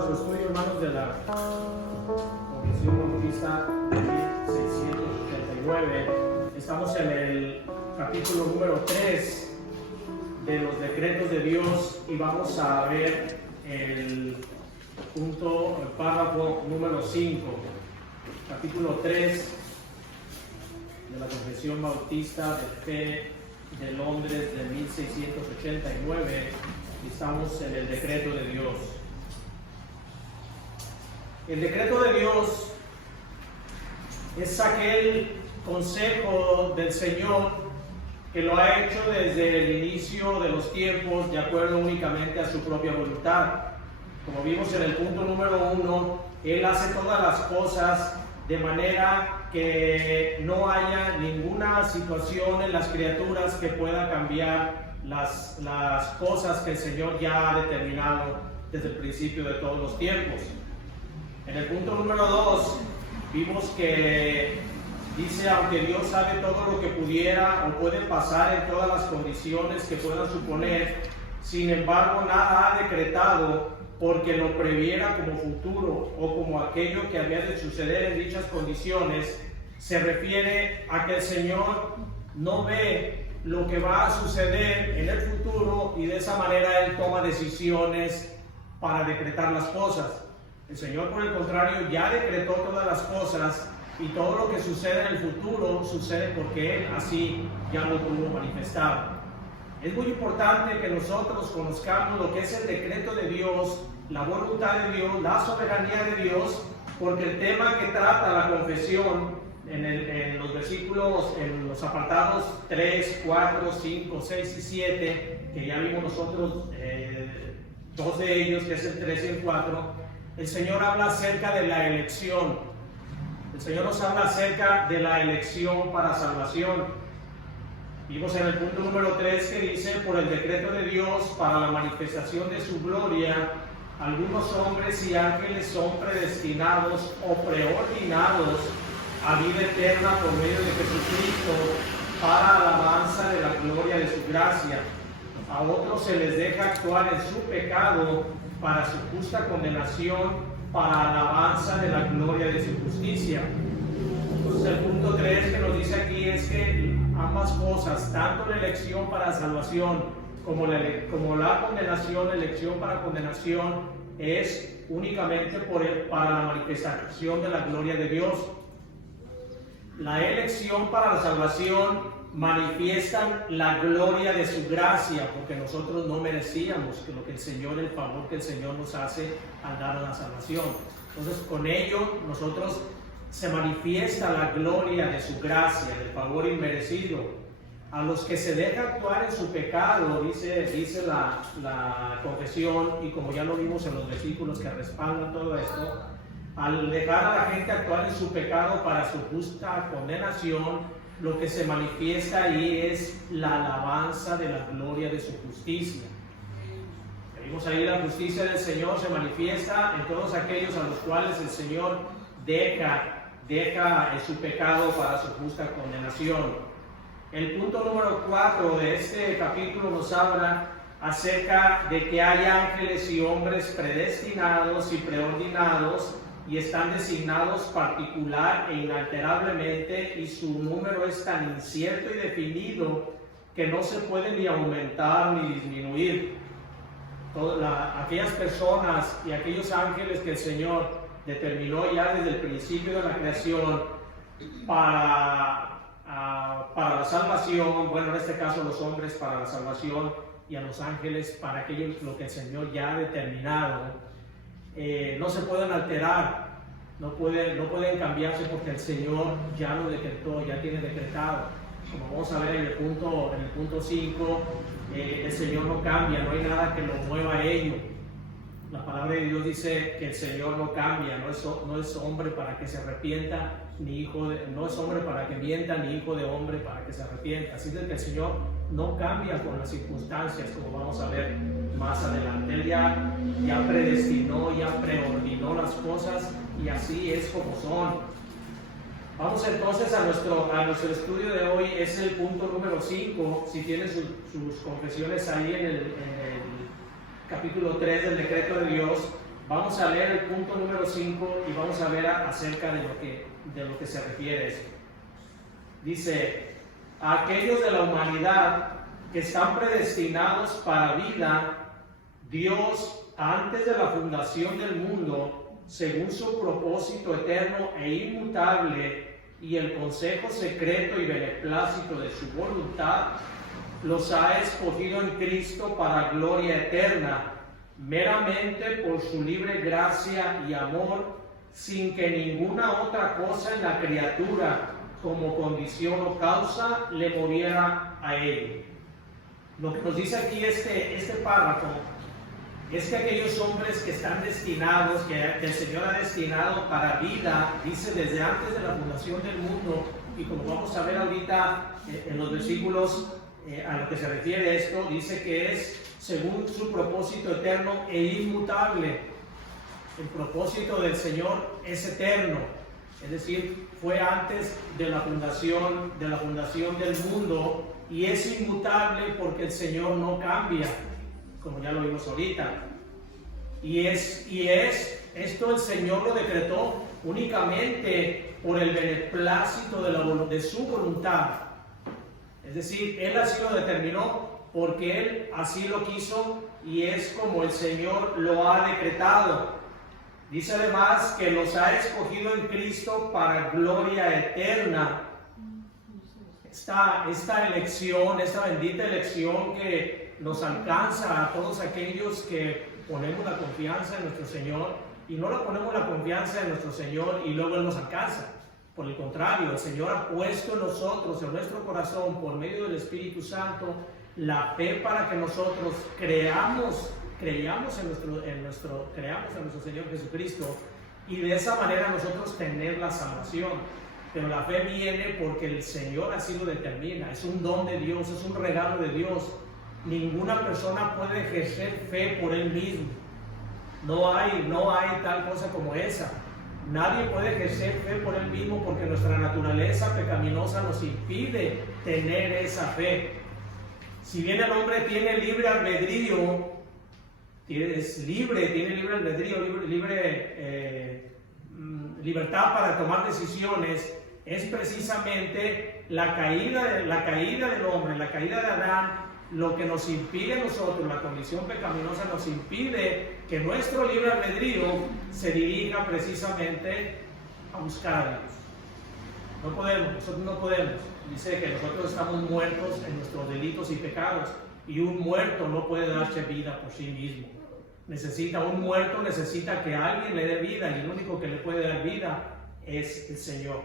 nuestro estudio, hermanos, de la Confesión Bautista de 1689. Estamos en el capítulo número 3 de los decretos de Dios y vamos a ver el párrafo número 5, capítulo 3 de la Confesión Bautista de Fe de Londres de 1689. Estamos en el decreto de Dios. El decreto de Dios es aquel consejo del Señor que lo ha hecho desde el inicio de los tiempos de acuerdo únicamente a su propia voluntad. Como vimos en el punto número 1, Él hace todas las cosas de manera que no haya ninguna situación en las criaturas que pueda cambiar las cosas que el Señor ya ha determinado desde el principio de todos los tiempos. En el punto número 2 vimos que dice: aunque Dios sabe todo lo que pudiera o puede pasar en todas las condiciones que puedan suponer, sin embargo nada ha decretado porque lo previera como futuro o como aquello que había de suceder en dichas condiciones. Se refiere a que el Señor no ve lo que va a suceder en el futuro y de esa manera Él toma decisiones para decretar las cosas. El Señor, por el contrario, ya decretó todas las cosas y todo lo que sucede en el futuro sucede porque Él así ya lo tuvo manifestado. Es muy importante que nosotros conozcamos lo que es el decreto de Dios, la voluntad de Dios, la soberanía de Dios, porque el tema que trata la confesión en los versículos, en los apartados 3, 4, 5, 6 y 7, que ya vimos nosotros, dos de ellos, que es el 3 y el 4, el Señor habla acerca de la elección. El Señor nos habla acerca de la elección para salvación. Vimos en el punto número 3 que dice: por el decreto de Dios para la manifestación de su gloria, algunos hombres y ángeles son predestinados o preordinados a vida eterna por medio de Jesucristo para alabanza de la gloria de su gracia. A otros se les deja actuar en su pecado para su justa condenación, para alabanza de la gloria de su justicia. Entonces el punto 3 que nos dice aquí es que ambas cosas, tanto la elección para salvación como la condenación, elección para condenación, es únicamente para la manifestación de la gloria de Dios. La elección para la salvación manifiesta la gloria de su gracia, porque nosotros no merecíamos lo que el Señor, el favor que el Señor nos hace al dar la salvación. Entonces, con ello, nosotros se manifiesta la gloria de su gracia, del favor inmerecido. A los que se deja actuar en su pecado, dice la confesión, y como ya lo vimos en los versículos que respaldan todo esto, al dejar a la gente actuar en su pecado para su justa condenación, lo que se manifiesta ahí es la alabanza de la gloria de su justicia. Vimos ahí la justicia del Señor se manifiesta en todos aquellos a los cuales el Señor deja en su pecado para su justa condenación. El punto número 4 de este capítulo nos habla acerca de que hay ángeles y hombres predestinados y preordinados y están designados particular e inalterablemente, y su número es tan incierto y definido que no se puede ni aumentar ni disminuir. Aquellas personas y aquellos ángeles que el Señor determinó ya desde el principio de la creación para la salvación, bueno, en este caso los hombres para la salvación y a los ángeles para aquello lo que el Señor ya ha determinado, no se pueden alterar, no pueden cambiarse porque el Señor ya lo decretó, ya tiene decretado. Como vamos a ver en el punto 5, el Señor no cambia, no hay nada que lo mueva a ello. La palabra de Dios dice que el Señor no cambia, no es hombre para que se arrepienta, no es hombre para que mienta, ni hijo de hombre para que se arrepienta. Así es que el Señor no cambia con las circunstancias, como vamos a ver más adelante. Él ya predestinó, ya preordinó las cosas y así es como son. Vamos entonces a nuestro estudio de hoy. Es el punto número 5. Si tienen sus confesiones ahí en el capítulo 3 del decreto de Dios, Vamos a leer el punto número 5 y vamos a ver acerca de lo que se refiere a esto. Dice, a aquellos de la humanidad que están predestinados para vida, Dios, antes de la fundación del mundo, según su propósito eterno e inmutable y el consejo secreto y beneplácito de su voluntad, los ha escogido en Cristo para gloria eterna, meramente por su libre gracia y amor, sin que ninguna otra cosa en la criatura, como condición o causa, le moviera a ello. Lo que nos dice aquí este párrafo es que aquellos hombres que están destinados, que el Señor ha destinado para vida, dice desde antes de la fundación del mundo, y como vamos a ver ahorita en los versículos a lo que se refiere esto, dice que es según su propósito eterno e inmutable. El propósito del Señor es eterno, es decir, fue antes de la fundación del mundo, y es inmutable porque el Señor no cambia, como ya lo vimos ahorita. Y esto el Señor lo decretó únicamente por el beneplácito de su voluntad. Es decir, Él así lo determinó porque Él así lo quiso y es como el Señor lo ha decretado. Dice además que los ha escogido en Cristo para gloria eterna. Esta elección, esta bendita elección que nos alcanza a todos aquellos que ponemos la confianza en nuestro Señor, y no la ponemos la confianza en nuestro Señor y luego Él nos alcanza. Por el contrario, el Señor ha puesto en nosotros, en nuestro corazón, por medio del Espíritu Santo, la fe para que nosotros creamos en nuestro Señor Jesucristo, y de esa manera nosotros tener la salvación. Pero la fe viene porque el Señor así lo determina, es un don de Dios, es un regalo de Dios. Ninguna persona puede ejercer fe por él mismo. No hay tal cosa como esa. Nadie puede ejercer fe por él mismo porque nuestra naturaleza pecaminosa nos impide tener esa fe. Si bien el hombre tiene libre albedrío, tiene libre albedrío, libertad para tomar decisiones, es precisamente la caída del hombre, la caída de Adán, lo que nos impide a nosotros, la condición pecaminosa nos impide que nuestro libre albedrío se dirija precisamente a buscar a Dios. Nosotros no podemos. Dice que nosotros estamos muertos en nuestros delitos y pecados, y un muerto no puede darse vida por sí mismo. Un muerto necesita que alguien le dé vida, y el único que le puede dar vida es el Señor.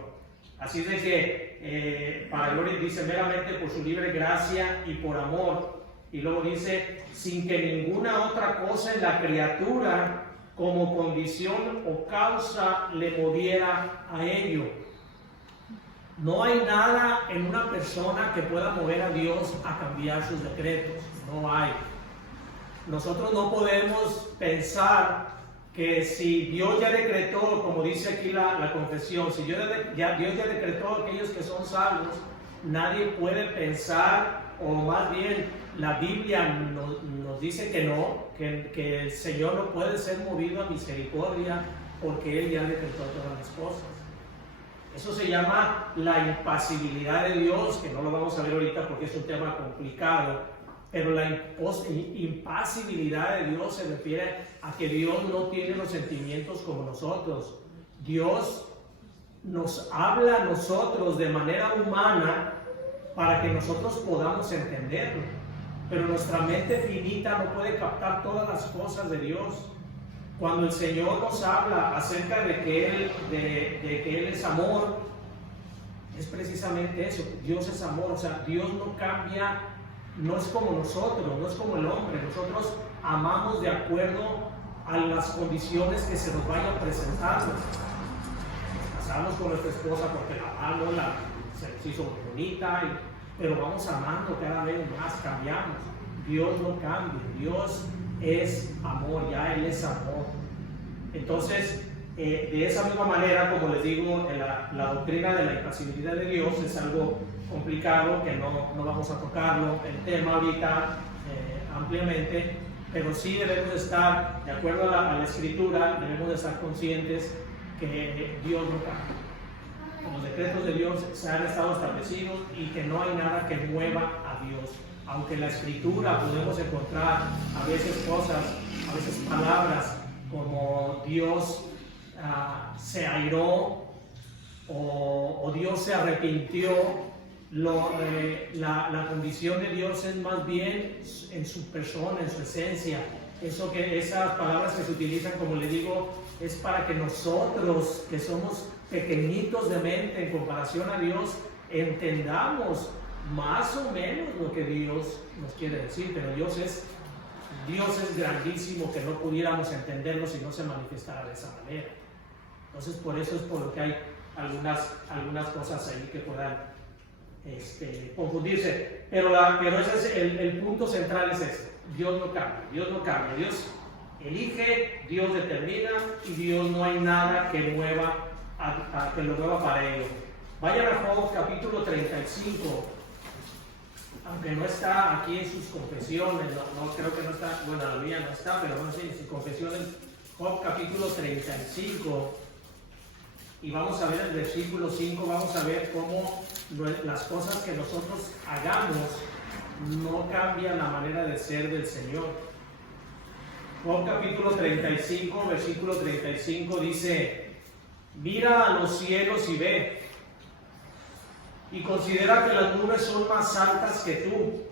Así de que para gloria, dice, meramente por su libre gracia y por amor. Y luego dice, sin que ninguna otra cosa en la criatura como condición o causa le moviera a ello. No hay nada en una persona que pueda mover a Dios a cambiar sus decretos. No hay. Nosotros no podemos pensar que si Dios ya decretó, como dice aquí la confesión, si Dios ya decretó a aquellos que son salvos, nadie puede pensar, o más bien la Biblia nos dice que no, que el Señor no puede ser movido a misericordia porque Él ya decretó todas las cosas. Eso se llama la impasibilidad de Dios, que no lo vamos a ver ahorita porque es un tema complicado. Pero la impasibilidad de Dios se refiere a que Dios no tiene los sentimientos como nosotros. Dios nos habla a nosotros de manera humana para que nosotros podamos entenderlo. Pero nuestra mente finita no puede captar todas las cosas de Dios. Cuando el Señor nos habla acerca de que Él es amor, es precisamente eso. Dios es amor, o sea, Dios no cambia. No es como nosotros, no es como el hombre. Nosotros amamos de acuerdo a las condiciones que se nos vayan presentando. Nos casamos con nuestra esposa porque la amamos, se hizo bonita, pero vamos amando cada vez más, cambiamos. Dios no cambia, Dios es amor, ya Él es amor. Entonces, de esa misma manera, como les digo, la doctrina de la impasibilidad de Dios es algo complicado que no vamos a tocarlo el tema ahorita ampliamente, pero sí debemos estar, de acuerdo a la Escritura, debemos de estar conscientes que Dios no cambia. Los decretos de Dios se han estado establecidos y que no hay nada que mueva a Dios. Aunque en la Escritura podemos encontrar a veces cosas, a veces palabras como Dios se airó o Dios se arrepintió, la condición de Dios es más bien en su persona, en su esencia. Esas palabras que se utilizan, como le digo, es para que nosotros, que somos pequeñitos de mente en comparación a Dios, entendamos más o menos lo que Dios nos quiere decir. Pero Dios es grandísimo, que no pudiéramos entenderlo si no se manifestara de esa manera. Entonces, por eso es por lo que hay algunas cosas ahí que puedan confundirse. Pero ese es el punto central, es este: Dios no cambia, Dios no cambia. Dios elige, Dios determina, y Dios no hay nada que que lo mueva para ello. Vayan a Job capítulo 35. Aunque no está aquí en sus confesiones, no creo que no está, bueno, la mía no está, pero no sé, en sus confesiones, Job capítulo 35, y vamos a ver el versículo 5, vamos a ver cómo las cosas que nosotros hagamos no cambian la manera de ser del Señor. Job capítulo 35, versículo 35 dice: mira a los cielos y ve, y considera que las nubes son más altas que tú.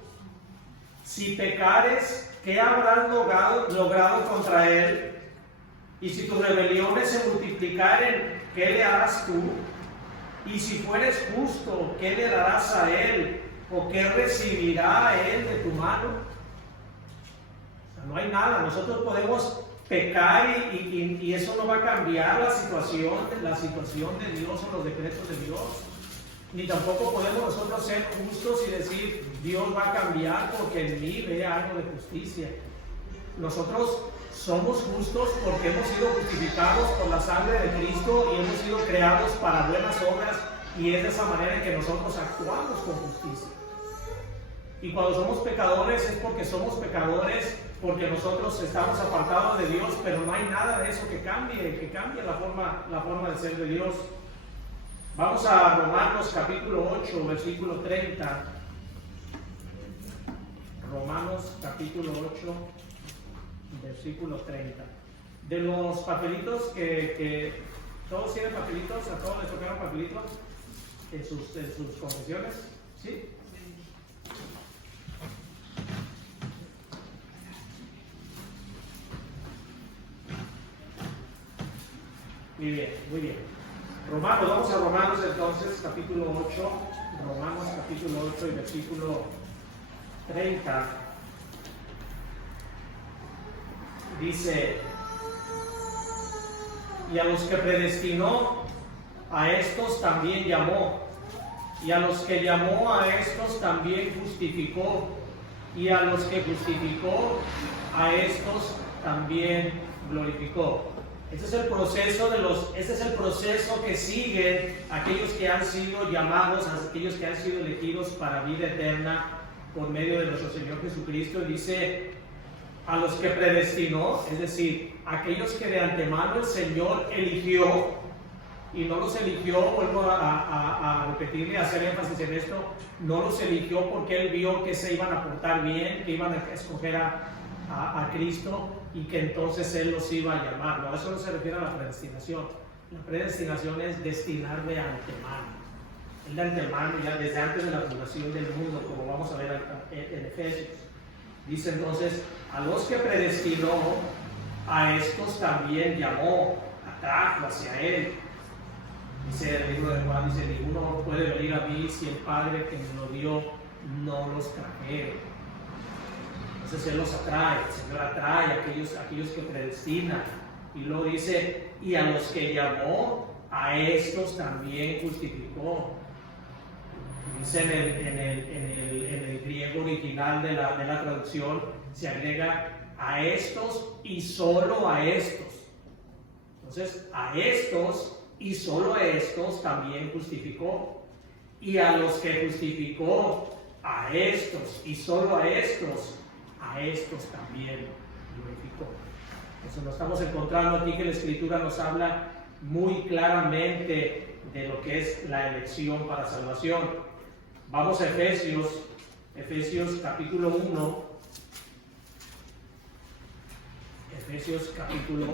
Si pecares, ¿qué habrás logrado contra él? Y si tus rebeliones se multiplicaren, ¿qué le harás tú? Y si fueres justo, ¿qué le darás a él? ¿O qué recibirá él de tu mano? O sea, no hay nada. Nosotros podemos pecar y eso no va a cambiar la situación de Dios o los decretos de Dios. Ni tampoco podemos nosotros ser justos y decir: Dios va a cambiar porque en mí ve algo de justicia. Nosotros somos justos porque hemos sido justificados por la sangre de Cristo y hemos sido creados para buenas obras, y es de esa manera en que nosotros actuamos con justicia. Y cuando somos pecadores es porque somos pecadores, porque nosotros estamos apartados de Dios, pero no hay nada de eso que cambie la forma de ser de Dios. Vamos a Romanos capítulo 8, versículo 30. Romanos capítulo 8, versículo 30. De los papelitos que todos tienen papelitos, a todos les tocaron papelitos en sus confesiones, ¿sí? Muy bien, muy bien. Vamos a Romanos entonces, capítulo 8, Romanos capítulo 8 y versículo 30. Dice: y a los que predestinó, a estos también llamó, y a los que llamó, a estos también justificó, y a los que justificó, a estos también glorificó. Este es el proceso que siguen aquellos que han sido llamados, aquellos que han sido elegidos para vida eterna por medio de nuestro Señor Jesucristo. Y dice: a los que predestinó, es decir, aquellos que de antemano el Señor eligió, y no los eligió, vuelvo a repetirle, a hacer énfasis en esto, no los eligió porque Él vio que se iban a portar bien, que iban a escoger a Cristo, y que entonces Él los iba a llamar. No, eso no se refiere a la predestinación. La predestinación es destinar de antemano. El de antemano, ya desde antes de la fundación del mundo, como vamos a ver en Efesios. Dice entonces: a los que predestinó, a estos también llamó, atrajo hacia Él. Dice el libro de Juan, dice: ninguno puede venir a mí si el Padre que me lo dio no los trajere. Entonces Él los atrae, el Señor atrae a aquellos que predestinan. Y luego dice: y a los que llamó, a estos también justificó. Dice en el griego original de la traducción, se agrega: a estos y solo a estos. Entonces, a estos y solo a estos también justificó. Y a los que justificó, a estos y solo a estos también glorificó. Entonces nos estamos encontrando aquí que la Escritura nos habla muy claramente de lo que es la elección para salvación. Vamos a Efesios capítulo 1. Efesios capítulo 1.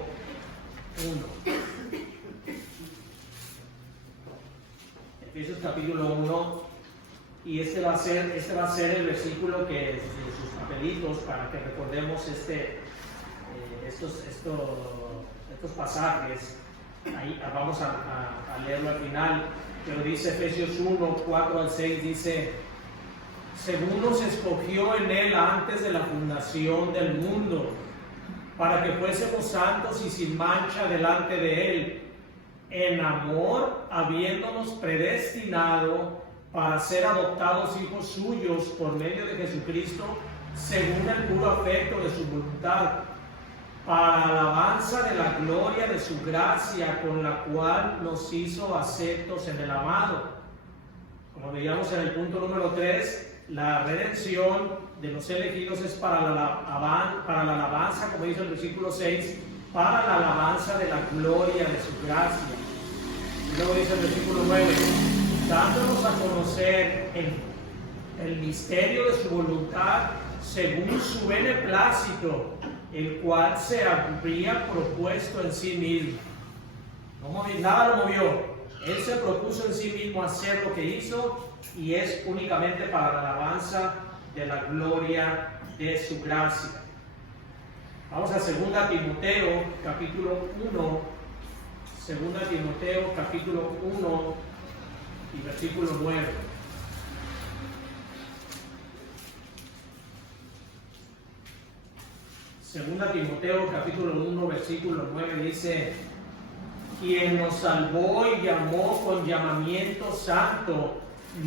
Efesios capítulo 1. Y este va a ser el versículo que de sus papelitos para que recordemos estos pasajes. Ahí vamos a leerlo al final, pero dice Efesios 1, 4 al 6, dice: según nos escogió en él antes de la fundación del mundo, para que fuésemos santos y sin mancha delante de él, en amor, habiéndonos predestinado para ser adoptados hijos suyos por medio de Jesucristo, según el puro afecto de su voluntad, para alabanza de la gloria de su gracia, con la cual nos hizo aceptos en el amado. Como veíamos en el punto número 3, la redención de los elegidos es para la alabanza, como dice el versículo 6, para la alabanza de la gloria de su gracia. Y luego dice el versículo 9, dándonos a conocer el misterio de su voluntad, según su beneplácito, el cual se habría propuesto en sí mismo. Nada lo movió. Él se propuso en sí mismo hacer lo que hizo, y es únicamente para la alabanza de la gloria de su gracia. Vamos a 2 Timoteo capítulo 1. 2 Timoteo capítulo 1 y versículo 9. Segunda Timoteo capítulo 1 versículo 9 dice: quien nos salvó y llamó con llamamiento santo,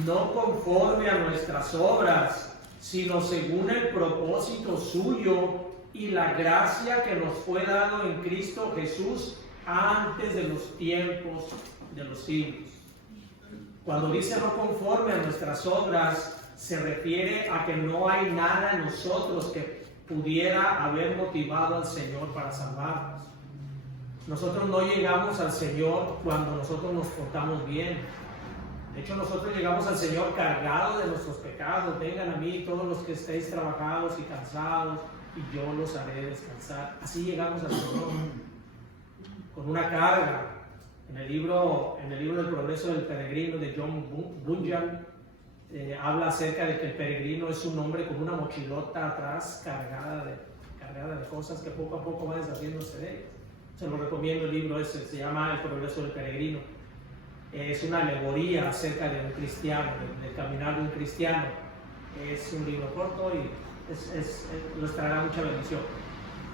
no conforme a nuestras obras, sino según el propósito suyo y la gracia que nos fue dado en Cristo Jesús antes de los tiempos de los siglos. Cuando dice no conforme a nuestras obras, se refiere a que no hay nada en nosotros que pudiera haber motivado al Señor para salvarnos. Nosotros no llegamos al Señor cuando nosotros nos portamos bien. De hecho, nosotros llegamos al Señor cargados de nuestros pecados. Vengan a mí todos los que estéis trabajados y cansados, y yo los haré descansar. Así llegamos al Señor, con una carga. En el libro del Progreso del Peregrino de John Bunyan, habla acerca de que el peregrino es un hombre con una mochilota atrás cargada de cosas que poco a poco va deshaciéndose de ellas. Se lo recomiendo, el libro ese, se llama El Progreso del Peregrino. Es una alegoría acerca de un cristiano, del caminar de un cristiano. Es un libro corto y nos traerá mucha bendición.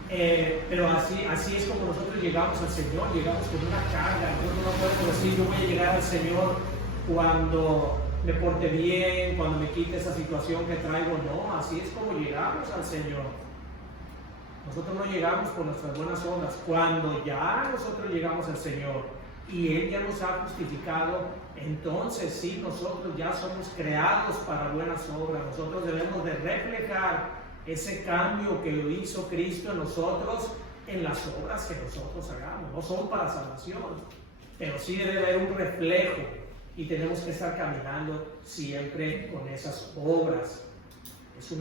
Pero así es como nosotros llegamos al Señor, llegamos con una carga. Nosotros no podemos decir yo voy a llegar al Señor cuando me porte bien, cuando me quite esa situación que traigo. No, así es como llegamos al Señor. Nosotros no llegamos por nuestras buenas obras. Cuando ya nosotros llegamos al Señor y Él ya nos ha justificado, entonces sí, nosotros ya somos creados para buenas obras. Nosotros debemos de reflejar ese cambio que lo hizo Cristo en nosotros, en las obras que nosotros hagamos. No son para salvación, pero sí debe haber un reflejo, y tenemos que estar caminando siempre con esas obras. Es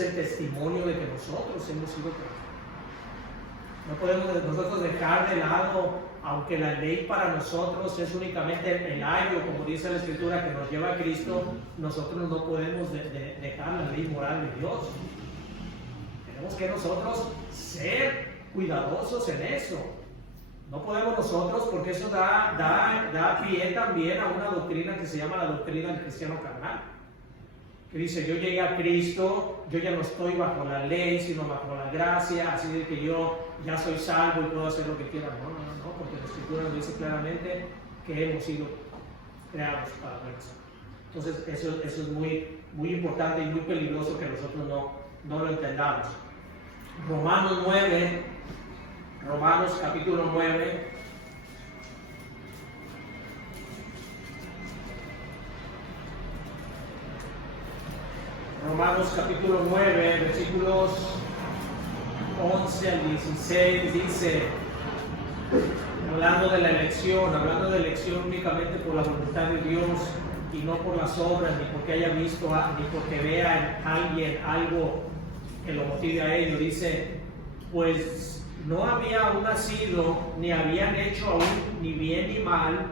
el testimonio de que nosotros hemos sido creados. No podemos nosotros dejar de lado, aunque la ley para nosotros es únicamente el ayo, como dice la Escritura, que nos lleva a Cristo. Nosotros no podemos dejar la ley moral de Dios. Tenemos que nosotros ser cuidadosos en eso. No podemos nosotros, porque eso da pie también a una doctrina que se llama la doctrina del cristiano carnal, que dice: yo llegué a Cristo, yo ya no estoy bajo la ley, sino bajo la gracia, así de que yo ya soy salvo y puedo hacer lo que quiera. No, porque la Escritura nos dice claramente que hemos sido creados para buenas obras. Entonces eso es muy, muy importante y muy peligroso que nosotros no lo entendamos. Romanos capítulo 9. Romanos capítulo 9, versículos 11 al 16 dice, hablando de la elección únicamente por la voluntad de Dios y no por las obras, ni porque haya visto, ni porque vea en alguien algo que lo motive a ello. Dice, pues no había aún nacido, ni habían hecho aún ni bien ni mal,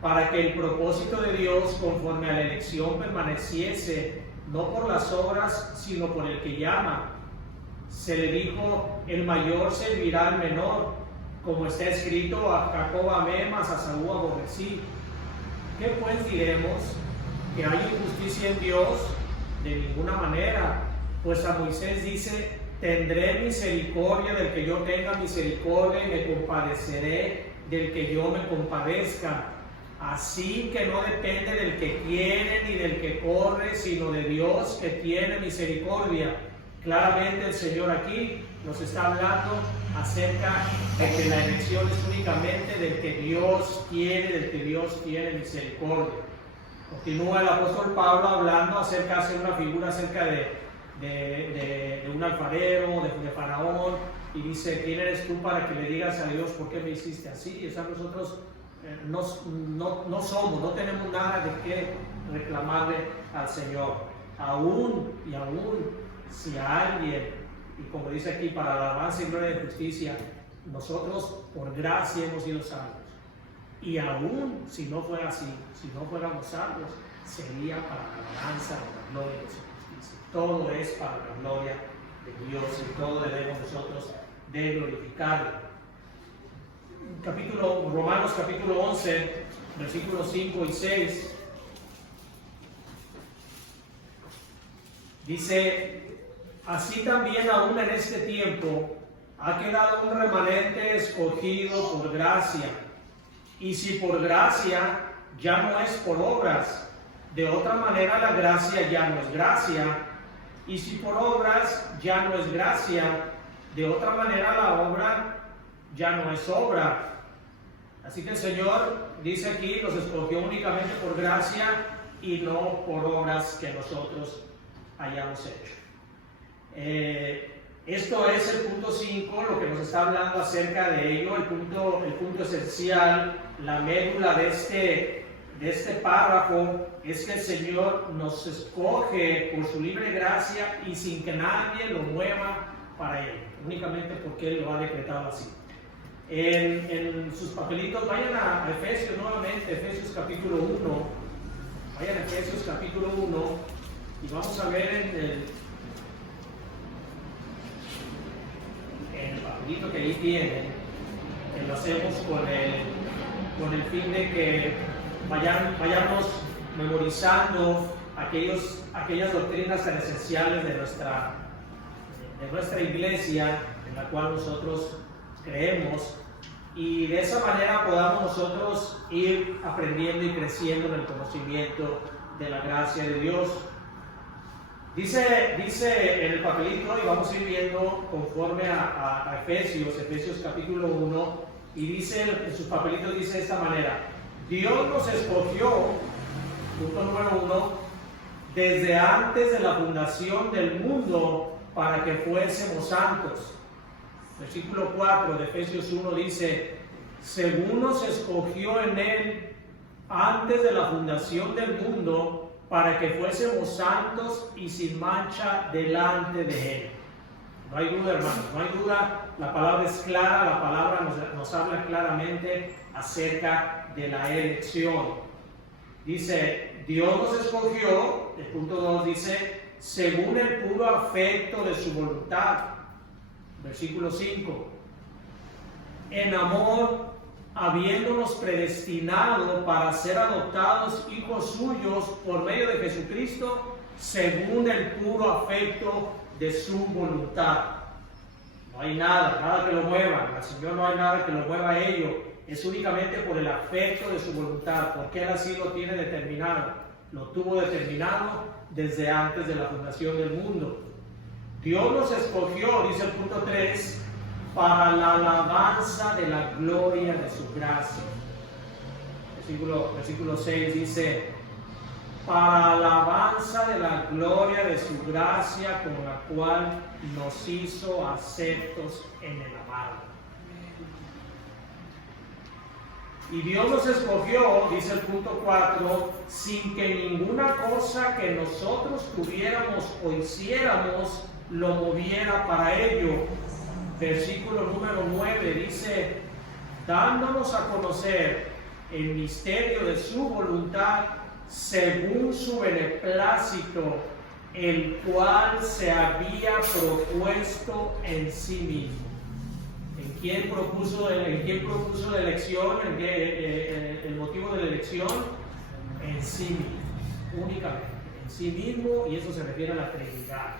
para que el propósito de Dios conforme a la elección permaneciese, no por las obras, sino por el que llama. Se le dijo, el mayor servirá al menor, como está escrito, a Jacob amé, mas a Saúl aborrecí. ¿Qué pues diremos? ¿Que hay injusticia en Dios? De ninguna manera, pues a Moisés dice, tendré misericordia del que yo tenga misericordia y me compadeceré del que yo me compadezca. Así que no depende del que quiere ni del que corre, sino de Dios que tiene misericordia. Claramente el Señor aquí nos está hablando acerca de que la elección es únicamente del que Dios quiere, del que Dios tiene misericordia. Continúa el apóstol Pablo hablando hace una figura acerca de un alfarero, de Faraón, y dice, ¿quién eres tú para que le digas a Dios por qué me hiciste así? O sea, nosotros no tenemos nada de qué reclamarle al Señor. Aún si a alguien, y como dice aquí, para la alabanza y gloria de justicia, nosotros por gracia hemos sido salvos. Y aún si no fuera así, si no fuéramos salvos, sería para la alabanza de la gloria de su justicia. Todo es para la gloria de Dios y todo debemos nosotros de glorificarlo. Romanos capítulo 11, versículos 5 y 6. Dice, así también aún en este tiempo ha quedado un remanente escogido por gracia. Y si por gracia, ya no es por obras. De otra manera la gracia ya no es gracia. Y si por obras ya no es gracia, de otra manera la obra ya no es obra. Así que el Señor dice aquí, nos escogió únicamente por gracia y no por obras que nosotros hayamos hecho. Esto es el punto 5, lo que nos está hablando acerca de ello, el punto esencial, la médula de este párrafo es que el Señor nos escoge por su libre gracia y sin que nadie lo mueva para Él, únicamente porque Él lo ha decretado así. En sus papelitos, vayan a Efesios nuevamente, Efesios capítulo 1, vayan a Efesios capítulo 1 y vamos a ver en el papelito que ahí tienen, que lo hacemos con el fin de que vayamos memorizando aquellas doctrinas tan esenciales de nuestra iglesia, en la cual nosotros creemos, y de esa manera podamos nosotros ir aprendiendo y creciendo en el conocimiento de la gracia de Dios. Dice en el papelito, y vamos a ir viendo conforme a Efesios capítulo 1, y dice en sus papelitos, dice de esta manera: Dios nos escogió, punto número 1, desde antes de la fundación del mundo para que fuésemos santos. Versículo 4 de Efesios 1 dice: según nos escogió en Él antes de la fundación del mundo para que fuésemos santos y sin mancha delante de Él. No hay duda, hermanos, no hay duda, la palabra es clara, la palabra nos habla claramente acerca de la elección. Dice, Dios nos escogió, el punto 2 dice, según el puro afecto de su voluntad. Versículo 5, en amor, habiéndonos predestinado para ser adoptados hijos suyos por medio de Jesucristo, según el puro afecto de su voluntad. No hay nada que lo mueva, al Señor no hay nada que lo mueva a ello, es únicamente por el afecto de su voluntad, porque Él así lo tiene determinado, lo tuvo determinado desde antes de la fundación del mundo. Dios nos escogió, dice el punto 3, para la alabanza de la gloria de su gracia. Versículo 6 dice, para alabanza de la gloria de su gracia, con la cual nos hizo aceptos en el amado. Y Dios nos escogió, dice el punto 4, sin que ninguna cosa que nosotros tuviéramos o hiciéramos lo moviera para ello. Versículo número 9 dice, dándonos a conocer el misterio de su voluntad según su beneplácito, el cual se había propuesto en sí mismo. ¿En quién propuso la elección? ¿El motivo de la elección? En sí mismo, únicamente. En sí mismo, y eso se refiere a la Trinidad.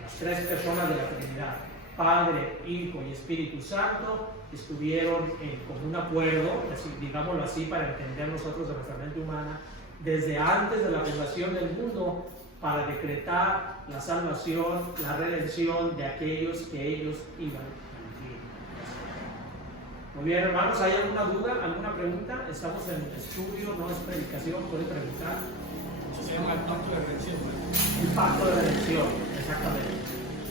Las tres personas de la Trinidad, Padre, Hijo y Espíritu Santo, estuvieron en común acuerdo, digámoslo así, para entender nosotros de nuestra mente humana, desde antes de la fundación del mundo, para decretar la salvación, la redención de aquellos que ellos iban a vivir. Muy bien, hermanos, ¿hay alguna duda, alguna pregunta? Estamos en estudio, no es predicación, pueden preguntar. Se llama el pacto de redención. El pacto de redención, exactamente.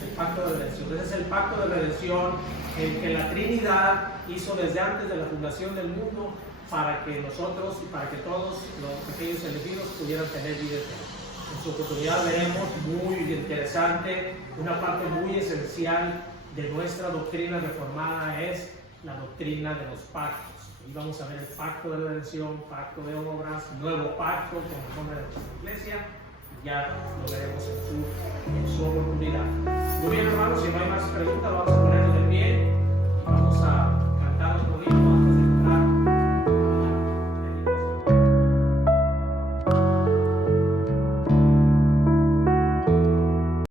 El pacto de redención. Ese es el pacto de redención, el que la Trinidad hizo desde antes de la fundación del mundo, para que nosotros y para que todos los aquellos elegidos pudieran tener vida eterna. En su oportunidad veremos, muy interesante, una parte muy esencial de nuestra doctrina reformada es la doctrina de los pactos. Y vamos a ver el pacto de redención, pacto de obras, nuevo pacto con el nombre de nuestra iglesia. Ya lo veremos en su oportunidad. Muy bien, hermanos, si no hay más preguntas, vamos a ponernos de pie y vamos a